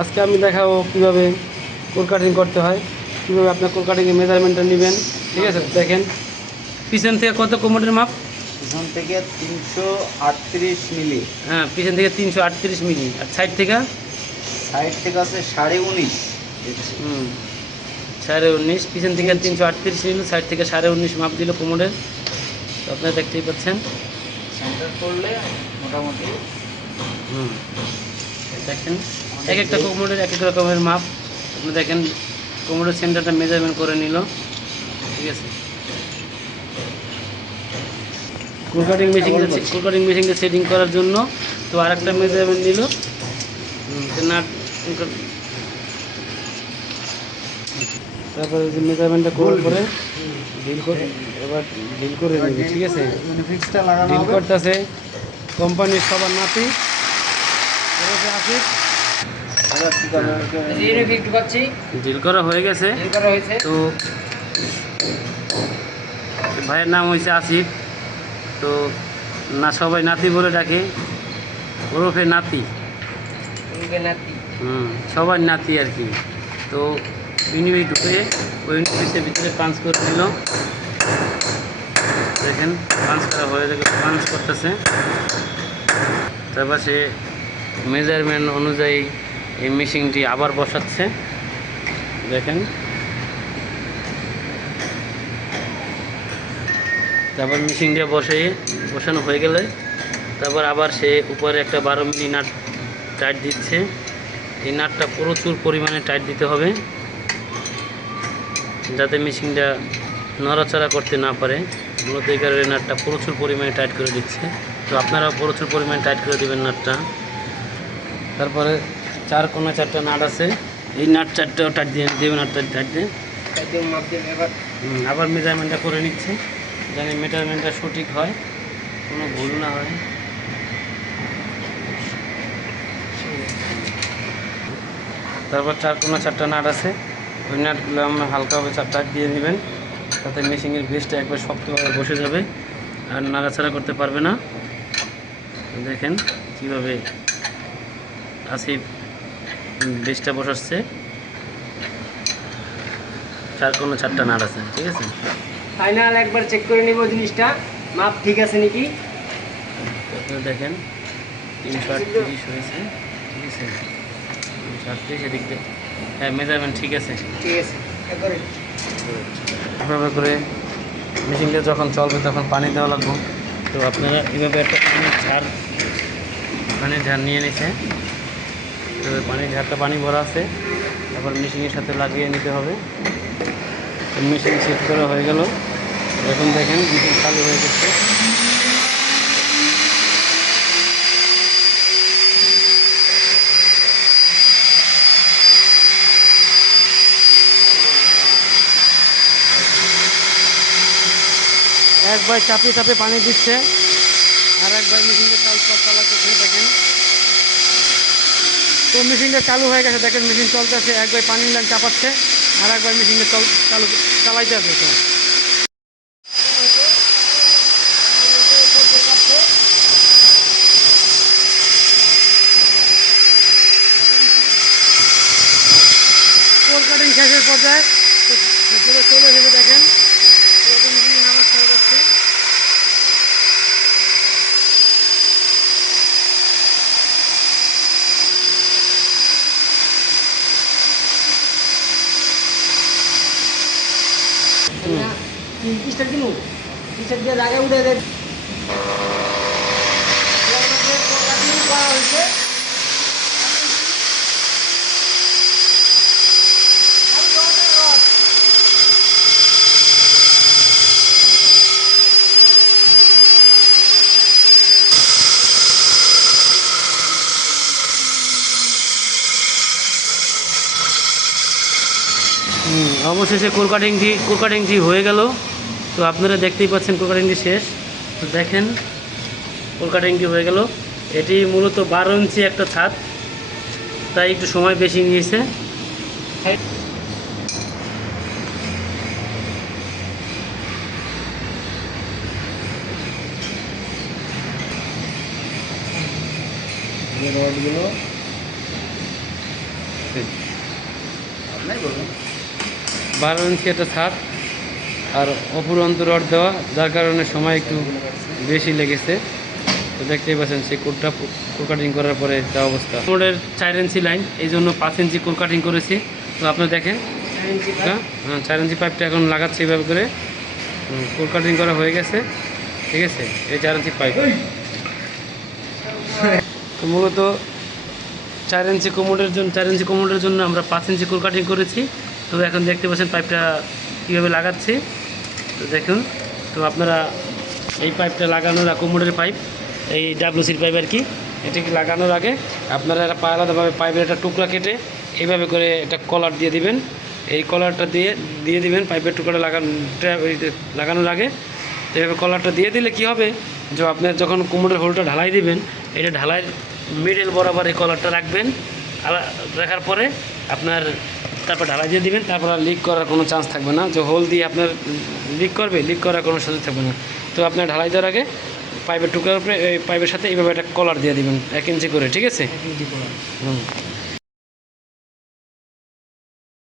আজকে আমি দেখাবো কীভাবে কোর কাটিং করতে হয়, কীভাবে আপনার কোর কাটিংয়ের মেজারমেন্টটা নেবেন। ঠিক আছে, দেখেন পিছন থেকে কত কোমরের মাপ। পিছন থেকে 338 মিলি। হ্যাঁ, পিছন থেকে 338 মিলি, আর সাইড থেকে সাইড থেকে আছে 19.5। 19.5। পিছন থেকে 338 নিল, সাইড থেকে 19.5 মাপ দিল কোমরের। তো আপনারা দেখতেই পাচ্ছেন। সেন্টার করলে মোটামুটি দেখেন এক একটা কোমরের এক এক রকমের মাপ। আপনি দেখেন কোমরের সেন্টারটা মেজারমেন্ট করে নিল। ঠিক আছে, কোর কাটিং মেশিনটা সেটিং করার জন্য তো আর একটা মেজারমেন্ট নিল। নাট তারপরে যে মেজারমেন্টটা করার পরে ডিল করে এবার ডিল করে নেবে। ঠিক আছে, ফিক্সটা লাগানো ডিল হবে। করতেছে কোম্পানির সবার নাতি আসিফ। এবার কি করবে? ডিল করা হয়ে গেছে। তো ভাইয়ের নাম হয়েছে আসিফ। তো না সবাই নাতি বলে ডাকে, ওরফে নাতি। সবার নাতি আর কি। তো ইউনিভার্স ঢুকে ওই ইউনিভার্সের ভিতরে পাঞ্চ করে দিল। দেখেন পাঞ্চ করা হয়ে গেলে পাঞ্চ করতেছে। তারপর সে মেজারমেন্ট অনুযায়ী এই মেশিনটি আবার বসাচ্ছে। দেখেন তারপর মেশিনটা বসানো হয়ে গেলে তারপর আবার সে উপরে একটা 12 মিলি নাট টাইট দিচ্ছে। এই নাটটা প্রচুর পরিমাণে টাইট দিতে হবে যাতে মেশিনটা নড়াচড়া করতে না পারে। মূলত এই কারণে নাটটা প্রচুর পরিমাণে টাইট করে দিচ্ছে। তো আপনারাও প্রচুর পরিমাণে টাইট করে দেবেন নাটটা। তারপরে 4 কোণা 4টা নাট আছে, এই নাট 4টাও টাইট দিয়ে দেবেন। নাটটা টাইট দিয়ে আবার মেজারমেন্টটা করে নিচ্ছে যেন মেজারমেন্টটা সঠিক হয়, কোনো ভুল না হয়। তারপর 4 কোণা 4টা নাট আছে, ওই নাটগুলো আমরা হালকাভাবে টাইট দিয়ে নেবেন তাতে মেশিনের বেসটা একবার শক্তভাবে বসে যাবে আর নাড়াচাড়া করতে পারবে না। দেখেন কীভাবে আসিফ বেসটা বসাচ্ছে। 4 কোণা 4টা নাট আছে। ঠিক আছে, ফাইনাল একবার চেক করে নিব জিনিসটা মাপ ঠিক আছে নাকি। আপনারা দেখেন 338 হয়েছে। ঠিক আছে, 338 এদিক দিয়ে হ্যাঁ মেজারমেন্ট ঠিক আছে। ঠিক আছে, একবারে এভাবে করে মেশিনটা যখন চলবে তখন পানি দেওয়া লাগবে। তো আপনারা এভাবে একটা পানির ঝাড় নিয়ে নিছে। তো পানির ঝাড়টা পানি ভরা আছে, তারপর মেশিনের সাথে লাগিয়ে নিতে হবে। মেশিন সেট করা হয়ে গেল। এখন দেখেন মেশিন চালু হয়ে গেছে। একবার চাপিয়ে চাপিয়ে পানি দিচ্ছে আর একবার মেশিনটা চালাচ্ছে। দেখেন তো মেশিনটা চালু হয়ে গেছে। দেখেন মেশিন চলতেছে, একবার পানির লাইন চাপাচ্ছে আর একবার মেশিনটা চালাইতে আছে। তো কোর কাটিং শেষের পর্যায়ে পুরো চলে এসেছে। দেখেন এরকম মেশিনে নামাজ চলে যাচ্ছে। টি-শার্ট কিনু টি-শার্ট দিয়ে জায়গায় উঠে দেয় করা হয়েছে। অবশেষে কোর কাটিংটি হয়ে গেল। তো আপনারা দেখতেই পাচ্ছেন কোর কাটিংটি শেষ। তো দেখেন কোর কাটিংটি হয়ে গেল। এটি মূলত 12 ইঞ্চি একটা ছাদ, তাই একটু সময় বেশি নিয়েছে। রডগুলো আসছে? আপনাই বলুন। 12 ইঞ্চি একটা ছাদ আর অপুরন্ত রড দেওয়া, যার কারণে সময় একটু বেশি লেগেছে। তো দেখতেই পাচ্ছেন সেই কোডটা কোর কাটিং করার পরে যা অবস্থা। কোডের 4 ইঞ্চি লাইন, এই জন্য 5 ইঞ্চি কোর কাটিং করেছি। তো আপনারা দেখেন 4 ইঞ্চি পাইপটা এখন লাগাচ্ছে এইভাবে করে। কোর কাটিং করা হয়ে গেছে, ঠিক আছে। এই 4 ইঞ্চি পাইপ তো মূলত 4 ইঞ্চি কোমরের জন্য আমরা 5 ইঞ্চি কোর কাটিং করেছি। তো এখন দেখতে পাচ্ছেন পাইপটা কীভাবে লাগাচ্ছি। তো দেখুন, তো আপনারা এই পাইপটা লাগানোর কোমরের পাইপ, এই ডাব্লিউসির পাইপ আর কি, এটাকে লাগানোর আগে আপনারা একটা আলাদাভাবে পাইপের একটা টুকরা কেটে এইভাবে করে একটা কলার দিয়ে দিবেন। এই কলারটা দিয়ে দিবেন পাইপের টুকরাটা লাগানোর আগে। তো এইভাবে কলারটা দিয়ে দিলে কি হবে, যে আপনার যখন কোমরের হোলটা ঢালাই দিবেন, এটা ঢালাই মিডল বরাবর এই কলারটা রাখবেন। রাখার পরে আপনার তারপর ঢালাই দিয়ে দিবেন। তারপর আর লিক করার কোনো চান্স থাকবে না, যে হোল দিয়ে আপনার লিক করার কোনো সুযোগ থাকবে না। তো আপনার ঢালাই দেওয়ার আগে পাইপের টুকরার উপরে এই পাইপের সাথে এইভাবে একটা কলার দিয়ে দিবেন 1 ইঞ্চি করে, ঠিক আছে। হুম।